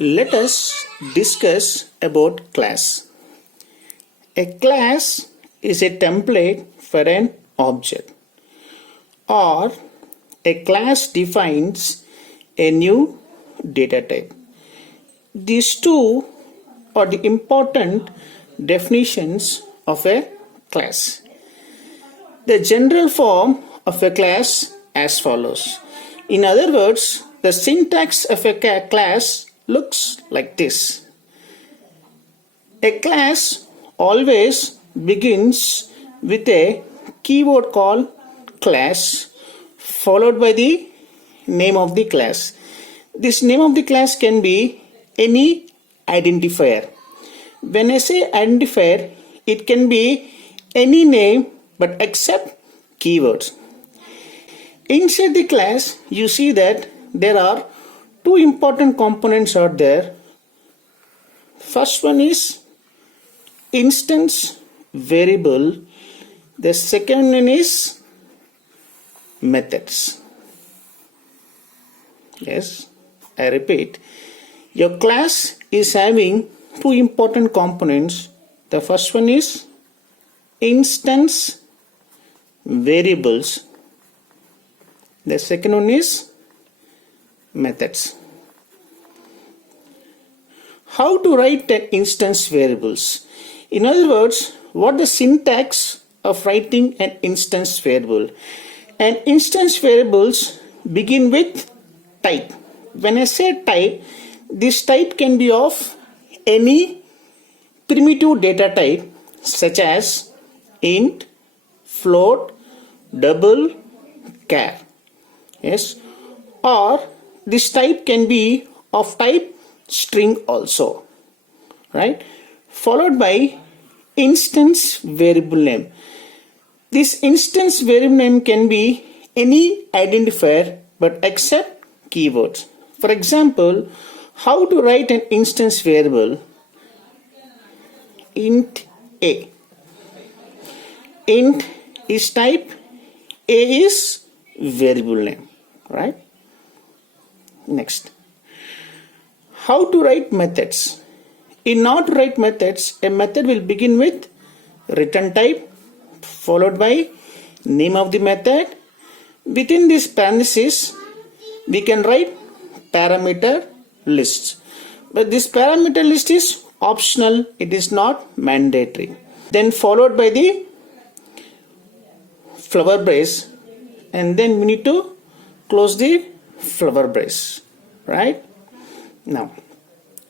Let us discuss about class. A class is a template for an object, or a class defines a new data type. These two are the important definitions of a class. The general form of a class as follows. In other words, the syntax of a class looks like this. A class always begins with a keyword called class followed by the name of the class. This name of the class can be any identifier. When I say identifier, it can be any name but except keywords. Inside the class, you see that there are two important components out there. First one is instance variable. The second one is methods. Yes, I repeat. Your class is having two important components. The first one is instance variables. The second one is methods. How to write an instance variables? In other words, what the syntax of writing an instance variable? An instance variables begin with type. When I say type, this type can be of any primitive data type such as int, float, double, char. Yes, or this type can be of type string also, right? Followed by instance variable name. This instance variable name can be any identifier but except keywords. For example, how to write an instance variable? Int a. Int is type, a is variable name, right? Next, how to write methods? In order to write methods, a method will begin with return type followed by name of the method. Within this parenthesis, we can write parameter lists. But this parameter list is optional, it is not mandatory. Then followed by the flower brace, and then we need to close the flower brace, right? Now,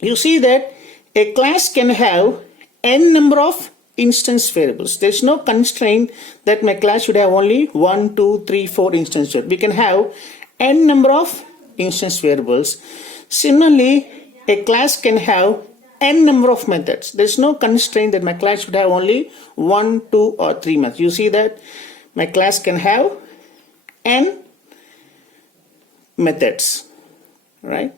you see that a class can have n number of instance variables. There is no constraint that my class should have only 1, 2, 3, 4 instance variables. We can have n number of instance variables. Similarly, a class can have n number of methods. There is no constraint that my class should have only 1, 2 or 3 methods. You see that my class can have n methods, right?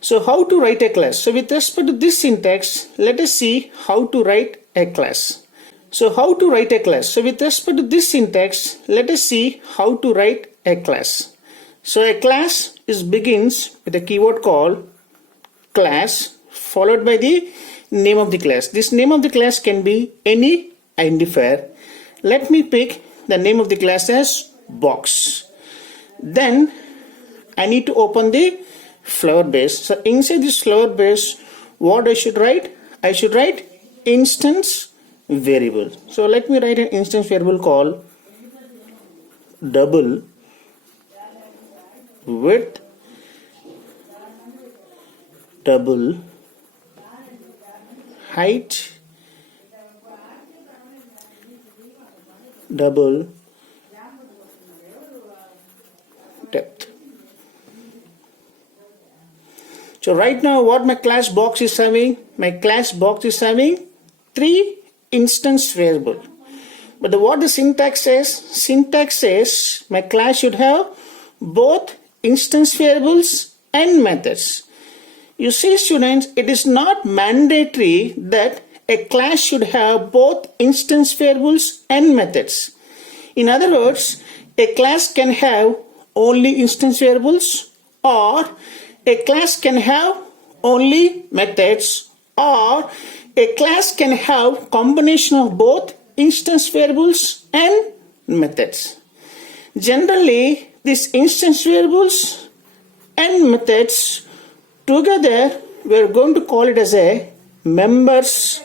So how to write a class? So with respect to this syntax, let us see how to write a class. So how to write a class? So with respect to this syntax, let us see how to write a class. So a class begins with a keyword called class followed by the name of the class. This name of the class can be any identifier. Let me pick the name of the class as box. Then I need to open the flower base. So inside this flower base, what I should write? I should write instance variable. So let me write an instance variable called double width, double height, double depth. So right now what my class box is having? My class box is having 3 instance variable. But what the syntax says? Syntax says my class should have both instance variables and methods. You see students, it is not mandatory that a class should have both instance variables and methods. In other words, a class can have only instance variables, or a class can have only methods, or a class can have combination of both instance variables and methods. Generally, these instance variables and methods together we're going to call it as a members.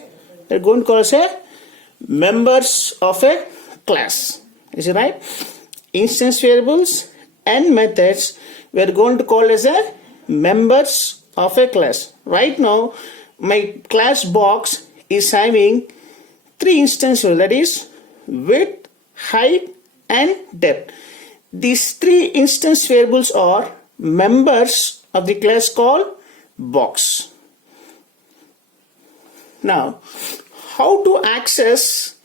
We're going to call it as a members of a class. Is it right? Instance variables and methods we're going to call as a members of a class. Right now, my class box is having three instances, that is width, height and depth. These three instance variables are members of the class called box. Now, how to access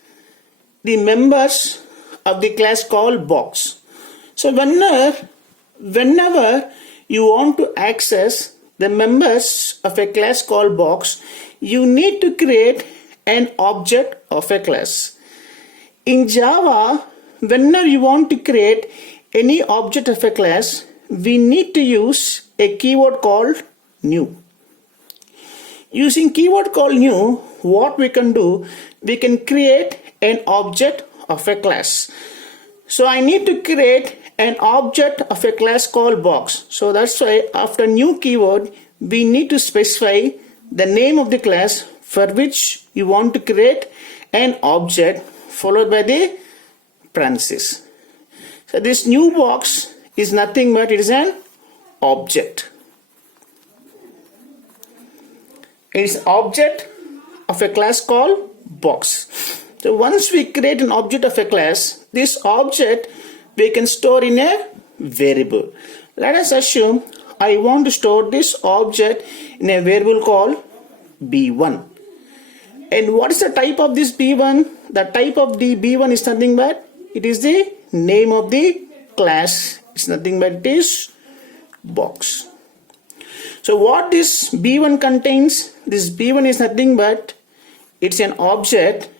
the members of the class called box? So whenever you want to access the members of a class called box, you need to create an object of a class. In Java, whenever you want to create any object of a class, we need to use a keyword called new. Using keyword called new, what we can do, we can create an object of a class. So I need to create an object of a class called box. So that's why after new keyword, we need to specify the name of the class for which you want to create an object, followed by the parenthesis. So this new box is nothing but it is an object. It is object of a class called box. So once we create an object of a class, this object we can store in a variable. Let us assume I want to store this object in a variable called b1. And what is the type of this b1? The type of the b1 is nothing but it is the name of the class. It's nothing but it is box. So what this b1 contains? This b1 is nothing but it's an object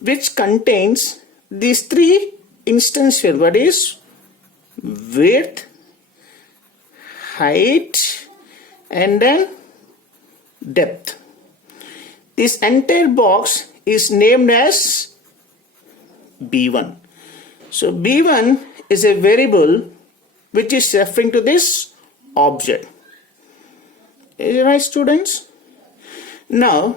which contains these three instance here. What is width, height and then depth. This entire box is named as b1. So b1 is a variable which is referring to this object. Is it right, students? Now,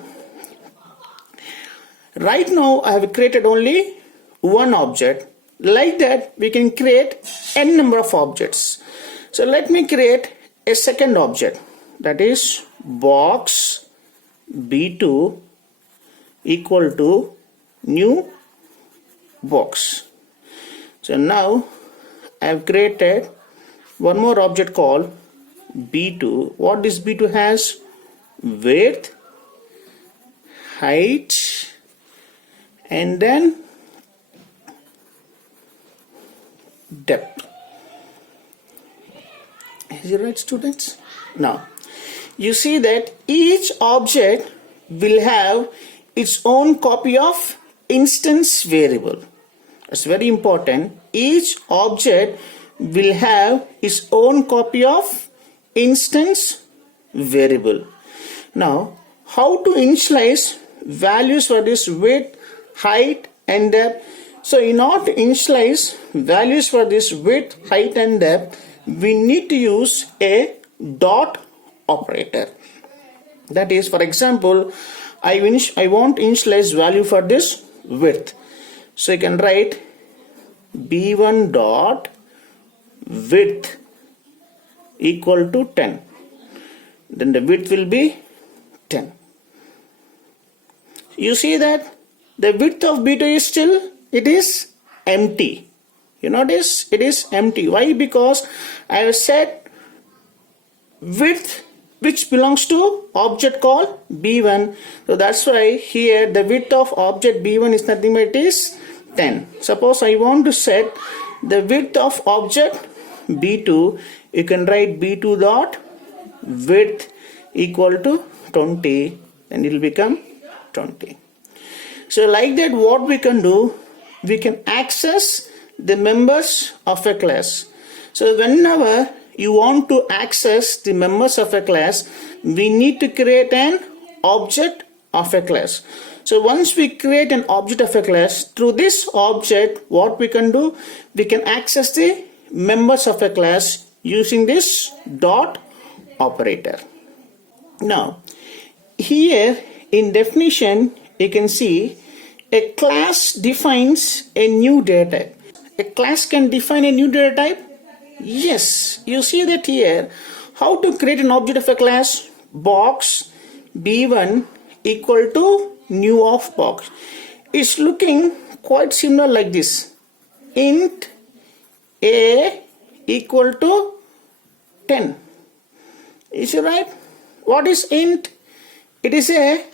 right now I have created only one object. Like that we can create n number of objects. So let me create a second object, that is box b2 equal to new box. So now I have created one more object called b2. What this b2 has? Width, height and then depth. Is it right, students? Now you see that each object will have its own copy of instance variable. It's very important. Each object will have its own copy of instance variable. Now, how to initialize values for this width, height and depth? So in order to initialize values for this width, height and depth, we need to use a dot operator. That is, for example, I want to initialize value for this width. So you can write b1 dot width equal to 10. Then the width will be 10. You see that the width of b2 is still, it is empty. You notice it is empty. Why? Because I have set width which belongs to object called b1. So that's why here the width of object b1 is nothing but it is 10. Suppose I want to set the width of object b2, you can write b2 dot width equal to 20 and it will become 20. So like that, what we can do, we can access the members of a class. So whenever you want to access the members of a class, we need to create an object of a class. So once we create an object of a class, through this object, what we can do, we can access the members of a class using this dot operator. Now, here in definition, you can see a class defines a new data type. A class can define a new data type? Yes, you see that here. How to create an object of a class? Box B1 equal to new of box. It's looking quite similar like this. Int A equal to 10. Is it right? What is int? It is a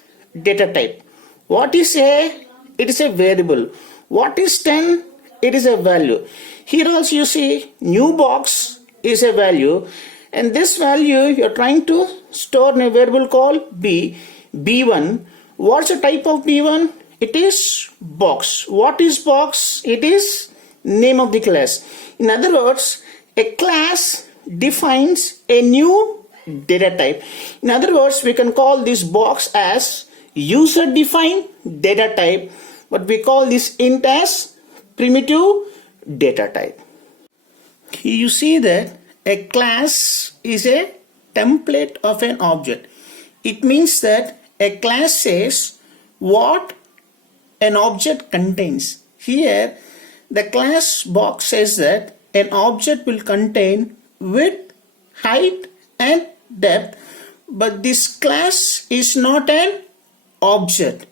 data type. What is A? It is a variable. What is 10? It is a value. Here also you see new box is a value, and this value you are trying to store in a variable called B1. What's the type of B1? It is box. What is box? It is name of the class. In other words, a class defines a new data type. In other words, we can call this box as user defined data type, but we call this int as primitive data type. You see that a class is a template of an object. It means that a class says what an object contains. Here the class box says that an object will contain width, height and depth, but this class is not an object.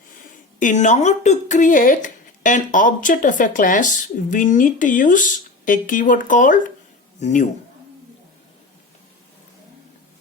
In order to create an object of a class, we need to use a keyword called new.